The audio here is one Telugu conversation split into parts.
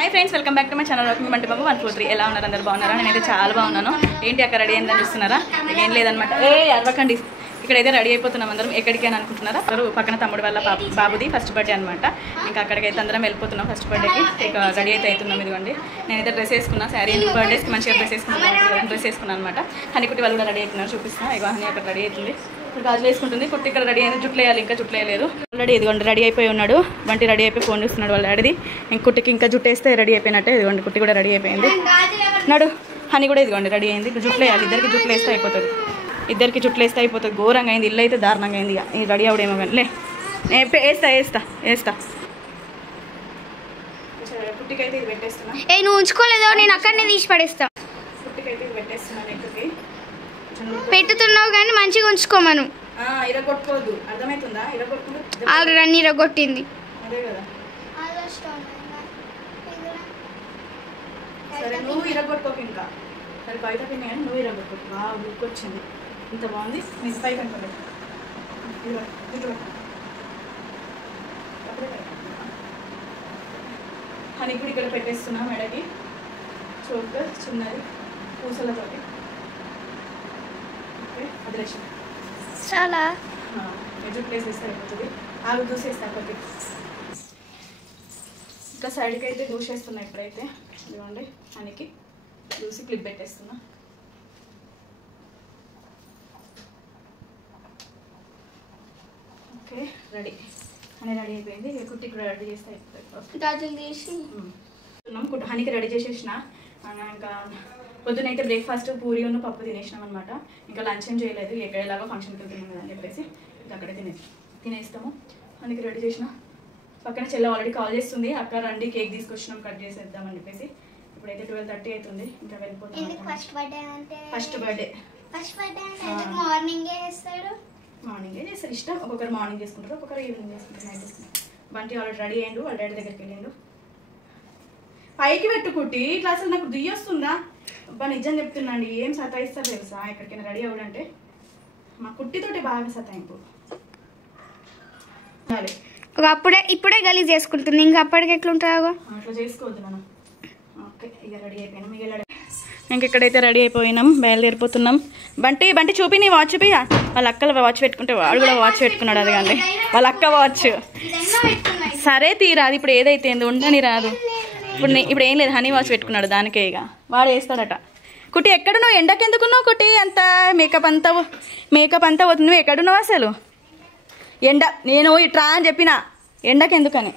Hi friends, welcome back to my channel rocking Bunty Babu 143. ఎలా ఉన్నారు? అందరు బాగున్నారా? నేనైతే చాలా బాగున్నాను. ఏంటి అక్కడ రెడీ అయిందని చూస్తున్నారా? ఏం లేదనమాట. అరవకండి. ఇక్కడైతే రెడీ అయిపోతున్నాం అందరం. ఎక్కడికి అని అనుకుంటున్నారా? పక్కన తమ్ముడు వాళ్ళ బాబుది ఫస్ట్ బర్త్డే అనమాట. ఇంకా అక్కడికైతే అందరం వెళ్ళిపోతున్నాం ఫస్ట్ బర్త్డేకి. ఇక రెడీ అయితే అవుతున్నాం. ఇదిగోండి నేనైతే డ్రెస్ వేసుకున్నాను. శారీ బర్త్డేస్కి మంచిగా డ్రెస్ వేసుకున్నాను అనమాట. హనీకుట్టి వాళ్ళు కూడా రెడీ అవుతున్నారు, చూపిస్తున్నా. ఇక హనీ అక్కడ రెడీ అవుతుంది, ఇప్పుడు గాజులు వేసుకుంటుంది. కుట్టి ఇక్కడ రెడీ అయింది, జుట్లు వేయాలి, ఇంకా జుట్లు వేయలేదు. ఆల్రెడీ ఇదిగోండి రెడీ అయిపోయి ఉన్నాడు. వంటి రెడీ అయిపోయి ఫోన్ చూస్తున్నాడు వాళ్ళ డాడీది. ఇంక కుట్టికి ఇంకా జుట్టు వేస్తే రెడీ అయిపోయినట్టే. ఇదిగోండి కుట్టి కూడా రెడీ అయిపోయింది. నడు హనీ కూడా ఇదిగోండి రెడీ అయింది. జుట్లు వేయాలి, ఇద్దరికి జుట్లు వేస్తే అయిపోతుంది. ఇద్దరికి జుట్లు వేస్తే అయిపోతుంది. ఘోరంగా అయింది, ఇల్లు అయితే దారుణంగా అయింది. ఇక రెడీ అవడేమో కానీ లే వేస్తా కుట్టికైతే ఇది పెట్టేస్తున్నా. నువ్వు ఉంచుకోలేదో నేను అక్కడనే తీసి పడేస్తా. కుట్టికైతే ఇది పెట్టేస్తున్నా. నెక్కి పెట్టుతున్నావు కానీ మంచిగా ఉంచుకోమను. ఇరగొట్టుకోవద్దు, అర్థమవుతుందా? ఇరగొట్టుకుంటే ఆల్రెడీ ఇరగొట్టింది. అదే కదా. సరే నువ్వు ఇరగొట్టుకోకు. ఇంకా సరే బయట పిన్ని కానీ నువ్వు ఇరగొట్టుకోకు. బాగా లుక్ వచ్చింది, ఇంత బాగుంది. నీకు పై కనుకోలేదు. హనీ కూడా ఇక్కడ పెట్టేస్తున్నా మెడకి. చోటు చిన్నది పూసలతోటి. అదృష్టం చాలా జుట్టు వేసేస్తే అయిపోతుంది. ఆవి దూసేస్తా ఒకటి. ఇంకా సైడ్కి అయితే దూసేస్తున్నా. ఇప్పుడైతే ఇదిగోండి హనీకి దూసి క్లిప్ పెట్టేస్తున్నా. Okay ready. హనీ రెడీ అయిపోయింది. కుట్టికి రెడీ చేస్తే అయిపోతుంది. గాజులు తీసి హనీకి రెడీ చేసేసిన. ఇంకా పొద్దునైతే బ్రేక్ఫాస్ట్ పూరి ఉన్న పప్పు తినేసినాం అనమాట. ఇంకా లంచ్ ఏం చేయలేదు, ఎక్కడేలాగా ఫంక్షన్కి వెళ్తున్నాం కదా అని చెప్పేసి ఇంకా అక్కడే తినేస్తాము. అందుకే రెడీ చేసిన. పక్కన చెల్ల ఆల్రెడీ కాల్ చేస్తుంది, అక్క రండి కేక్ తీసుకొచ్చినాం కట్ చేసేద్దామని చెప్పేసి. ఇప్పుడైతే 12:30 అవుతుంది. ఇంకా వెళ్ళిపోతున్నాం. ఫస్ట్ బర్త్డే మార్నింగే చేస్తారు. ఇష్టం, ఒక్కొక్కరు మార్నింగ్ చేసుకుంటారు, ఒక్కొక్కరు ఈవినింగ్ చేసుకుంటారు, నైట్ చేసుకుంటారు. బంటి ఆల్రెడీ రెడీ అయ్యిండు, వాళ్ళ డాడీ దగ్గరికి వెళ్ళిండు. పైకి పెట్టుకుంటే ఇట్లా అసలు నాకు దుయ్యి వస్తుందా? అబ్బా నిజం చెప్తున్నాండి, ఏం సతాయిస్తారు తెలుసా ఎక్కడికైనా రెడీ అవ్వడంటే. మా కుట్టితోటి బాగా సతాయింపు. ఇప్పుడే గలీజ్ చేసుకుంటుంది, ఇంకా అప్పటికి ఎట్లుంటుందో అట్లా చేసుకోవద్దు మనం. ఓకే ఇక రెడీ అయిపోయినాం. ఇంక ఇక్కడైతే రెడీ అయిపోయినాం, బయలుదేరిపోతున్నాం. బంటి చూపి, నీ వాచ్ చూపి. వాళ్ళ అక్కల వాచ్ పెట్టుకుంటే వాడు కూడా వాచ్ పెట్టుకున్నాడు. అది కానీ వాళ్ళ అక్క వాచ్. సరే తీరాదు, ఇప్పుడు ఏదైతే ఏంది ఉండని రాదు. ఇప్పుడు ఏం లేదు, హనీ వాచ్ పెట్టుకున్నాడు దానికే. ఇక వాడు వేస్తాడట. కుట్టి ఎక్కడ నువ్వు? ఎండకెందుకున్నావు కుట్టి? అంత మేకప్ అంతా పోతుంది. నువ్వు ఎక్కడున్నావు అసలు? ఎండ నేను ఇట్రా అని చెప్పిన, ఎండకెందుకని.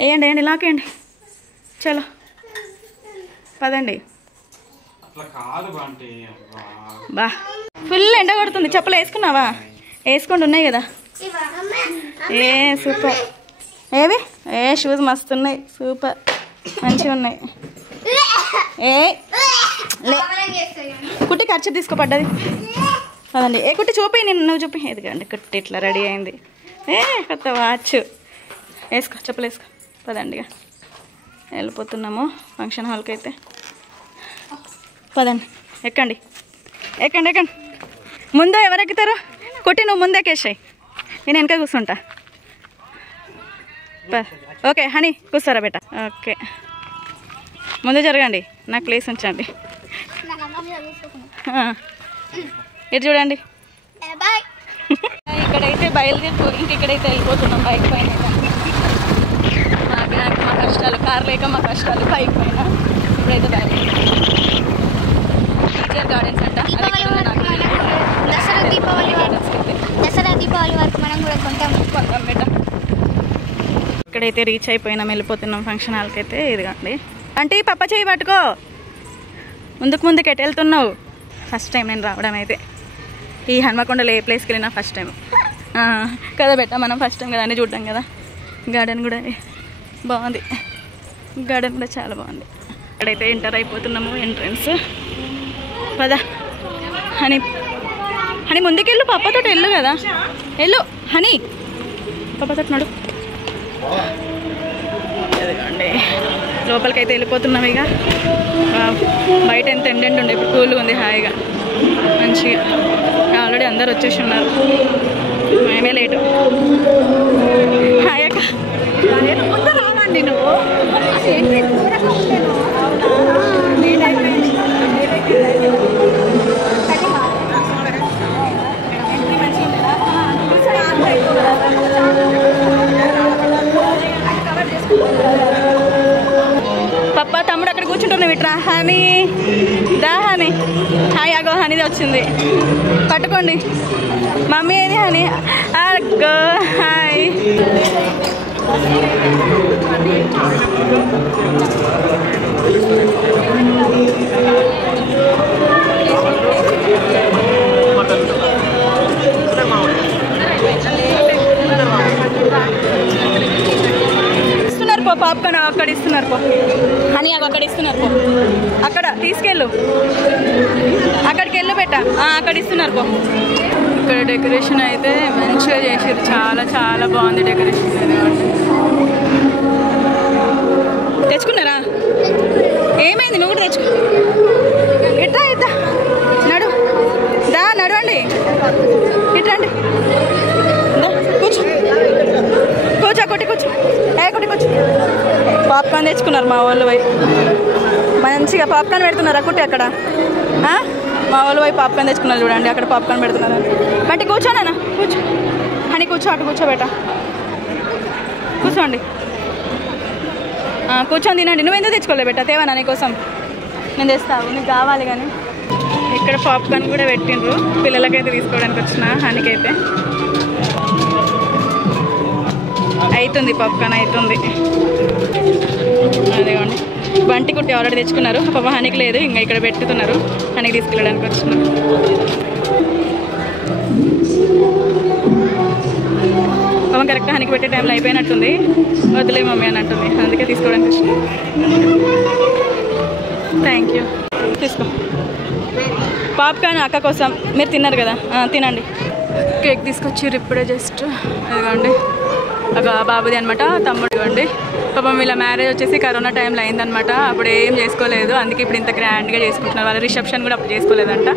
వేయండి లాకేయండి. చలో పదండి. బా ఫుల్ ఎండ కొడుతుంది. చెప్పులు వేసుకున్నావా? వేసుకోండి, ఉన్నాయి కదా. సూపర్. ఏవి షూస్ మస్తు ఉన్నాయి, సూపర్ మంచిగా ఉన్నాయి. కుట్టి ఖర్చు తీసుకోపడ్డది. అదండి కుట్టి చూపి, నువ్వు చూపి. ఎదుగండి కుట్టి ఇట్లా రెడీ అయింది. కొత్త వాచ్ వేసుకో, చెప్పులు వేసుకో. పదండి వెళ్ళిపోతున్నాము ఫంక్షన్ హాల్కి అయితే. పదండి ఎక్కండి. ముందు ఎవరు ఎక్కుతారు? కుట్టి నువ్వు ముందు ఎక్కేసాయి, నేను వెనక కూర్చుంటా. ఓకే హనీ కూర్చోరా బేట. ఓకే ముందు జరగండి, నాకు ప్లేస్ ఉంచండి. ఇటు చూడండి. ఇక్కడైతే ఇంకెక్కడైతే వెళ్ళిపోతున్నాం బైక్ పైన. మా కష్టాలు, కార్ లేక మా కష్టాలు బైక్ పైన. ఇప్పుడైతే టీచర్ గార్డెన్స్ అంట. దసరా దీపావళి వరకు మనం కూడా కొంటాం బేట. ఇక్కడైతే రీచ్ అయిపోయినాం, వెళ్ళిపోతున్నాం ఫంక్షన్ హాల్కి అయితే. ఇదిగండి అంటే పప్ప చేయి పట్టుకో. ముందుకు ఎటు వెళ్తున్నావు? ఫస్ట్ టైం నేను రావడం అయితే. ఈ హన్మకొండలో ఏ ప్లేస్కి వెళ్ళినా ఫస్ట్ టైం కదా బెట్ట. మనం ఫస్ట్ టైం కదా అని చూడ్డాం కదా. గార్డెన్ కూడా బాగుంది, గార్డెన్ కూడా చాలా బాగుంది. ఇక్కడైతే ఎంటర్ అయిపోతున్నాము, ఎంట్రన్స్. పదా హనీ ముందుకెళ్ళు, పప్పతో వెళ్ళు కదా. వెళ్ళు హనీ, పప్పతో నడు. ఎదగండి లోపలికైతే వెళ్ళిపోతున్నాం. ఇక బయట ఎంత ఎండెండ్ ఉండే, ఇప్పుడు కూల్గా ఉంది హాయిగా మంచిగా. ఆల్రెడీ అందరు వచ్చేసి ఉన్నారు, మేమే లేటు. హాయ్ అక్క. ఏంటండి నువ్వు పప్ప తమ్ముడు అక్కడ కూర్చుంటున్నావు ఇట్రా హనీ దా హనీ హాయ్ అగో హనీది వచ్చింది పట్టుకోండి మమ్మీ ఏది హనీ అగో హాయ్ ఇస్తున్నారు పో పాప్కార్న్ అక్కడ ఇస్తున్నారు పో హనీ అవి అక్కడ ఇస్తున్నారు పో అక్కడ తీసుకెళ్ళు అక్కడికి వెళ్ళు పెట్ట అక్కడ ఇస్తున్నారు పో ఇక్కడ డెకరేషన్ అయితే మంచిగా చేసారు చాలా చాలా బాగుంది డెకరేషన్ తెచ్చుకున్నారా ఏమైంది నువ్వు కూడా తెచ్చుకో ఇట్రా ఇద్దా నడు దా నడవండి ఇట్రండి కూర్చో కూర్చో కొట్టి కూర్చో కొట్టి కూర్చో పాప్కార్న్ తెచ్చుకున్నారు మా వాళ్ళు పోయి మంచిగా పాప్కార్న్ పెడుతున్నారా కుట్టి అక్కడ మా వాళ్ళు పోయి పాప్కార్న్ తెచ్చుకున్నారు చూడండి అక్కడ పాప్కార్న్ పెడుతున్నారు బట్టి కూర్చోనా కూర్చో అని కూర్చో అటు కూర్చోబెట్ట కూర్చోండి కూర్చొని తినండి నువ్వు ఎందుకు తెచ్చుకోలే బెట్ట తేవనా నీకోసం నేను తెస్తావు నీకు కావాలి కానీ ఇక్కడ పాప్కార్న్ కూడా పెట్టిండ్రు పిల్లలకైతే తీసుకోవడానికి వచ్చిన హనీకైతే అవుతుంది పాప్కార్న్ అవుతుంది అదేగోండి బంటి కుట్టి ఆల్రెడీ తెచ్చుకున్నారు పాప హనీకి లేదు ఇంకా ఇక్కడ పెట్టుతున్నారు హనీకి తీసుకెళ్ళడానికి వచ్చిన పాపం కరెక్ట్గా హనీకి పెట్టే టైంలో అయిపోయినట్టుంది వదిలే మమ్మీ అని అంటుంది అందుకే తీసుకోవడానికి వచ్చిన థ్యాంక్ యూ తీసుకో పాప్కార్న్ అక్క కోసం మీరు తిన్నారు కదా తినండి కేక్ తీసుకొచ్చారు ఇప్పుడే జస్ట్ అదిగోండి ఒక బాబుది అనమాట తమ్ముడు అండి పాపం వీళ్ళ మ్యారేజ్ వచ్చేసి కరోనా టైంలో అయిందనమాట అప్పుడు ఏం చేసుకోలేదు అందుకే ఇప్పుడు ఇంత గ్రాండ్గా చేసుకుంటున్నారు వాళ్ళ రిసెప్షన్ కూడా అప్పుడు చేసుకోలేదంట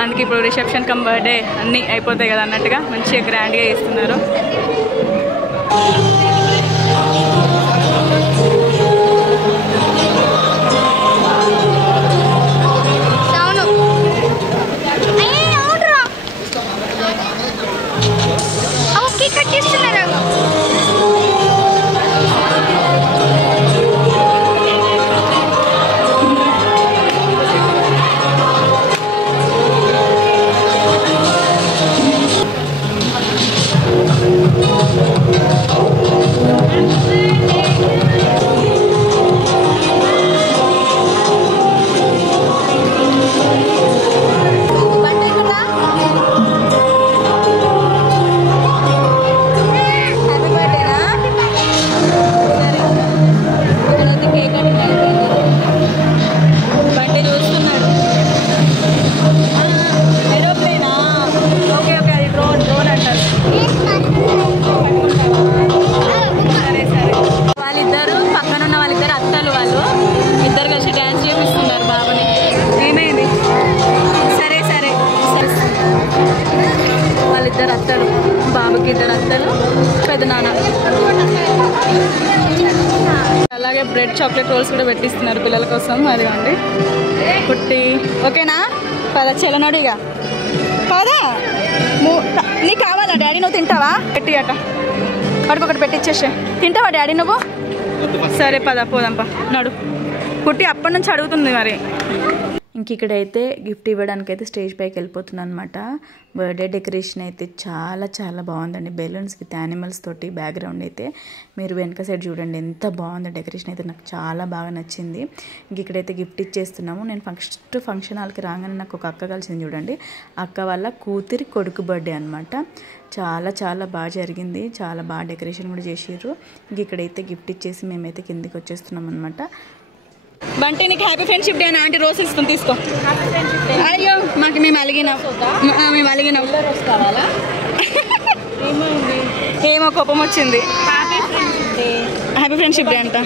అందుకే ఇప్పుడు రిసెప్షన్ కమ్ బర్త్డే అన్నీ అయిపోతాయి కదా అన్నట్టుగా మంచిగా గ్రాండ్గా చేస్తున్నారు అలాగే బ్రెడ్ చాక్లెట్ రోల్స్ కూడా పెట్టిస్తున్నారు పిల్లల కోసం అదిగోండి కుట్టి ఓకేనా పద చెల్లనాడు ఇక పదా నీకు కావాలా డాడీ నువ్వు తింటావా పెట్టి అట వాడికి ఒకటి పెట్టిచ్చేసే తింటావా డాడీ నువ్వు సరే పద పోదాంపా నడు కుట్టి అప్పటి నుంచి అడుగుతుంది మరి ఇంక ఇక్కడైతే గిఫ్ట్ ఇవ్వడానికి అయితే స్టేజ్ పైకి వెళ్ళిపోతున్నాను అనమాట బర్త్డే డెకరేషన్ అయితే చాలా చాలా బాగుందండి బెలూన్స్ విత్ యానిమల్స్ తోటి బ్యాక్గ్రౌండ్ అయితే మీరు వెనక సైడ్ చూడండి ఎంత బాగుంది డెకరేషన్ అయితే నాకు చాలా బాగా నచ్చింది ఇంక ఇక్కడైతే గిఫ్ట్ ఇచ్చేస్తున్నాము నేను ఫంక్షన్ హాల్కి రాగానే నాకు ఒక అక్క కలిసింది చూడండి అక్క వాళ్ళ కూతురి కొడుకు బర్త్డే అనమాట చాలా చాలా బాగా జరిగింది చాలా బాగా డెకరేషన్ కూడా చేసారు ఇంక ఇక్కడైతే గిఫ్ట్ ఇచ్చేసి మేమైతే కిందికి వచ్చేస్తున్నాం అనమాట బంటి నీకు హ్యాపీ ఫ్రెండ్షిప్ డే అని ఆంటీ రోజు ఇస్తుంది తీసుకో అయ్యో మాకు మేము అలిగినాం ఏమో కోపం వచ్చింది హ్యాపీ ఫ్రెండ్షిప్ డే అంట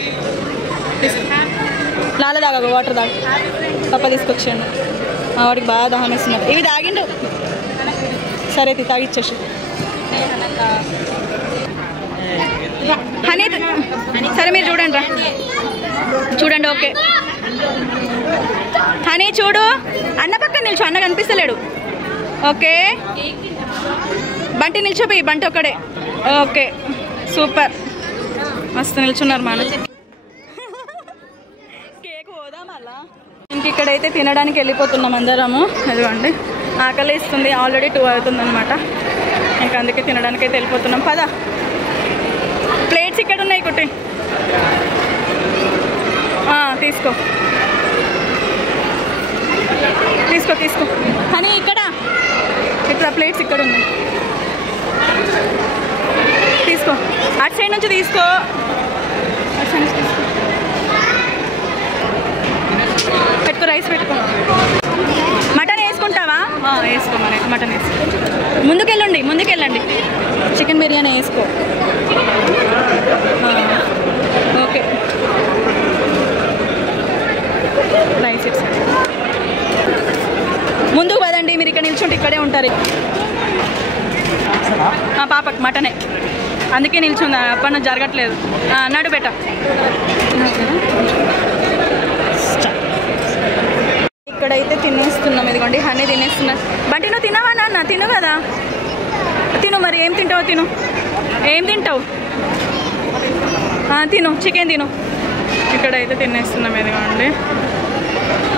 నాలో తాగా వాటర్ తాగు పప్ప తీసుకొచ్చాడు వాడికి బాగా దాహం వేస్తున్నారు ఇవి తాగిండు సరే తాగిచ్చేసి హనీ సరే మీరు చూడండి రా చూడండి. ఓకే హనీ చూడు, అన్న పక్కన నిల్చో, అన్న కనిపిస్తలేడు. ఓకే బంటి నిల్చోపోయి, బంటి ఒక్కడే. ఓకే సూపర్, మస్తు నిల్చున్నారు మన. కేక్ పోదాం అలా. ఇంక ఇక్కడైతే తినడానికి వెళ్ళిపోతున్నాం అందరము. అదిగోండి ఆకలి ఇస్తుంది, ఆల్రెడీ 2 అవుతుంది అనమాట. ఇంకా అందుకే తినడానికి అయితే వెళ్ళిపోతున్నాం. పదా ప్లేట్స్ ఇక్కడ ఉన్నాయి కుట్టి, తీసుకో తీసుకో తీసుకో. కానీ ఇక్కడ ప్లేట్స్ ఇక్కడ ఉన్నాయి, తీసుకో. అటు సైడ్ నుంచి తీసుకో, అటు సైడ్ నుంచి తీసుకో. పెట్టుకో, రైస్ పెట్టుకో. మటన్ వేసుకుంటావా? వేసుకో, మరి మటన్ వేసుకో. ముందుకెళ్ళండి. చికెన్ బిర్యానీ వేసుకో. Okay rice it's. ముందుకు పదండి, మీరు ఇక్కడ నిల్చుంటే ఇక్కడే ఉంటారు. పాపకి మటనే, అందుకే నిల్చుంది. అప్పటి నుంచి జరగట్లేదు. నడు బెట. ఇక్కడైతే తినేస్తున్నాం. ఇదిగోండి హనీ తినేస్తున్నా. బంటి నువ్వు తినవా నాన్న? తిను కదా, తిను. మరి ఏం తింటావు? తిను. ఏం తింటావు? తిను, చికెన్ తిను. ఇక్కడైతే తినేస్తున్నాం. ఇదిగోండి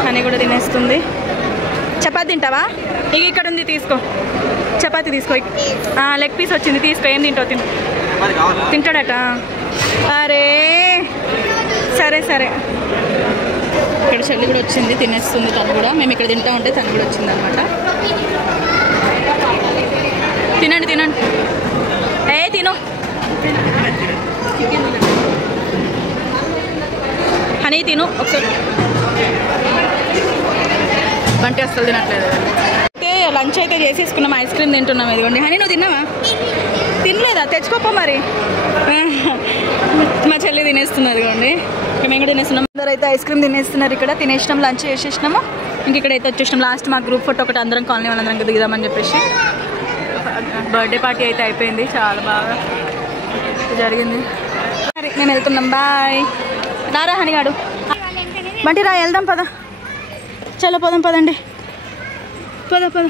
హనీ కూడా తినేస్తుంది. చపాతి తింటావా? ఇక ఇక్కడ ఉంది, తీసుకో. చపాతి తీసుకో. లెగ్ పీస్ వచ్చింది, తీసుకో. ఏం తింటావు? తిను. తింటాడట. అరే సరే సరే. ఇక్కడ చెల్లి కూడా వచ్చింది, తినేస్తుంది తను కూడా. మేము ఇక్కడ తింటా ఉంటే తను కూడా వచ్చింది అనమాట. తినండి తిను. హనీ తిను ఒకసారి. బంటి అస్సలు తినట్లేదు. అయితే లంచ్ అయితే చేసేసుకున్నాం, ఐస్ క్రీమ్ తింటున్నాం. ఇదిగోండి హనీ నువ్వు తిన్నావా? తినలేదా? తెచ్చుకోపో మరి. మా చెల్లి తినేస్తున్నారు. ఇదిగోండి మేము కూడా తినేస్తున్నాం. అందరూ అయితే ఐస్ క్రీమ్ తినేస్తున్నారు. ఇక్కడ తినేసినాం, లంచ్ చేసేసినాము. ఇంక ఇక్కడైతే వచ్చేసినాం. లాస్ట్ మా గ్రూప్ ఫోటో ఒకటి అందరం కాలనీ వాళ్ళందరం దిగుదామని చెప్పేసి. బర్త్డే పార్టీ అయితే అయిపోయింది, చాలా బాగా జరిగింది. సరే మేము వెళ్తున్నాం, బాయ్. రారా హనిగాడు. బంటి రా, వెళ్దాం పద. చలో పోదాం, పదండి. పద.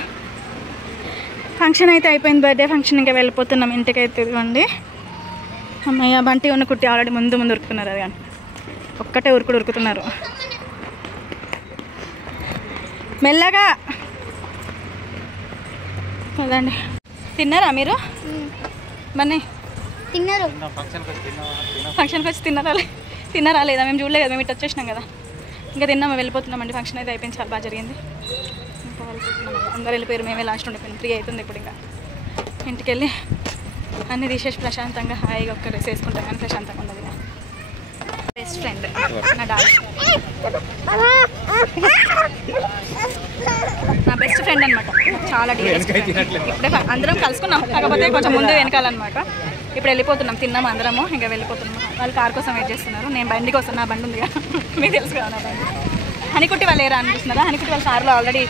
ఫంక్షన్ అయితే అయిపోయింది, బర్త్డే ఫంక్షన్. ఇంకా వెళ్ళిపోతున్నాం ఇంటికైతే. ఇదిగోండి అమ్మయ్య, బంటి ఉన్న కుట్టి ఆల్రెడీ ముందు ఉరుకుతున్నారు. అది కానీ ఒక్కటే ఉరుకుతున్నారు. మెల్లగా అదండి. తిన్నారా మీరు? బన్నీ తిన్నారు. ఫంక్షన్కి వచ్చి తిన్నారా లేదా? మేము చూడలేదు కదా, మేము ఇటు వచ్చేసినాం కదా. ఇంకా తిన్నాము, వెళ్ళిపోతున్నామండి. ఫంక్షన్ అయితే అయిపోయింది, చాలా బాగా జరిగింది. ఇంకా వెళ్ళిపోతున్నాం. అందరు వెళ్ళిపోయారు, మేమే లాస్ట్ ఉండిపోయినాం. 3 అవుతుంది ఇప్పుడు. ఇంకా ఇంటికి వెళ్ళి అన్నీ తీసేసి ప్రశాంతంగా హాయిగా ఒక్క డ్రెస్ వేసుకుంటాం. కానీ ప్రశాంతంగా ఉండదు. బెస్ట్ ఫ్రెండ్ నా డాన్స్, నా బెస్ట్ ఫ్రెండ్ అనమాట. చాలా డీటెయిల్స్. ఇప్పుడే అందరం కలుసుకున్నాం, కాకపోతే కొంచెం ముందు వెనకాలన్నమాట. ఇప్పుడు వెళ్ళిపోతున్నాం, తిన్నాము అందరము. ఇంకా వెళ్ళిపోతున్నాం. వాళ్ళు కార్ కోసం వెయిట్ చేస్తున్నారు. నేను బండి కోసం, నా బండి ఉంది కదా, మీకు తెలుసు కదా నా బండి. హనీకుట్టి వాళ్ళు ఏరా అనిపిస్తున్నారా? హనీకుట్టి వాళ్ళ కార్లో ఆల్రెడీ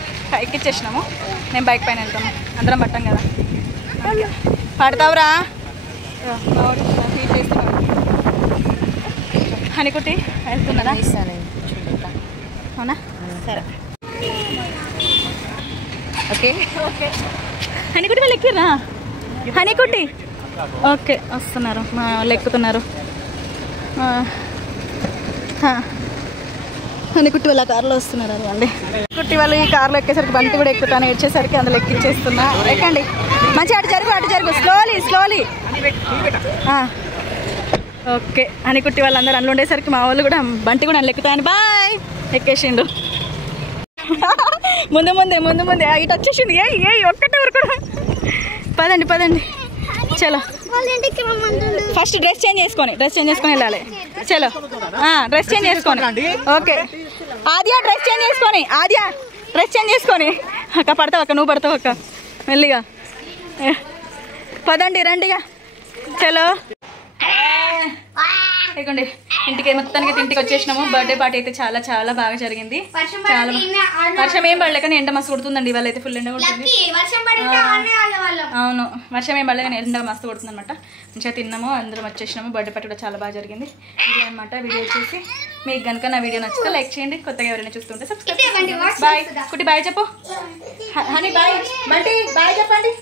ఎక్కిచ్చేసినాము. నేను బైక్ పైన వెళ్తాము, అందరం పట్టాం కదా. పడతావురా ఫీల్ చేస్తున్నావు. హనీకుట్టి వెళ్తున్నారా? అవునా, సరే ఓకే. హనీకుట్టి వాళ్ళు ఎక్కిర్రా? హనీకుట్టి ఓకే వస్తున్నారు, మా వాళ్ళు ఎక్కుతున్నారు. హనీకుట్టి వాళ్ళ కార్లో వస్తున్నారు. అదండి కుట్టి వాళ్ళు ఈ కార్లో ఎక్కేసరికి బంతి కూడా ఎక్కుతాను, వచ్చేసరికి అందులో ఎక్కిచ్చేస్తున్నా. ఎక్కండి, మంచిగా అటు జరుగు స్లోలీ. ఓకే, హనీకుట్టి వాళ్ళందరూ అందులో ఉండేసరికి మా వాళ్ళు కూడా బంటి కూడా అందులో ఎక్కుతాను. బాయ్, ఎక్కేసిండు. ముందు ఇటు వచ్చేసింది. ఏ ఒక్కటే ఊరు కూడా. పదండి చలో. ఫస్ట్ డ్రెస్ చేంజ్ చేసుకొని వెళ్ళాలి. చలో డ్రెస్ చేంజ్ చేసుకొని. ఓకే ఆద్యా డ్రెస్ చేంజ్ చేసుకొని అక్క పడతావు అక్క, నువ్వు పడతావు అక్క, మెల్లిగా పదండి రండిగా. చలో ఇదిగోండి ఇంటికి మొత్తానికి ఇంటికి వచ్చేసినాము. బర్త్డే పార్టీ అయితే చాలా చాలా బాగా జరిగింది. చాలా వర్షం ఏం పడలే కానీ ఎండ మస్తు కొడుతుందండి. ఇవాళ అయితే ఫుల్ ఎండ కొడుతుంది. అవును వర్షం ఏం పడలే కానీ ఎండ మస్తు కొడుతుంది అనమాట. మంచిగా తిన్నాము, అందరం వచ్చేసినాము. బర్త్డే పార్టీ కూడా చాలా బాగా జరిగింది. ఇది అనమాట వీడియో వచ్చేసి. మీకు కనుక నా వీడియో నచ్చితే లైక్ చేయండి. కొత్తగా ఎవరైనా చూస్తుంటే సబ్స్క్రైబ్ చేయండి. బాయ్ కుట్టి బాయ్ చెప్పు. హనీ బాయ్ బంటి బాయ్ చెప్పండి.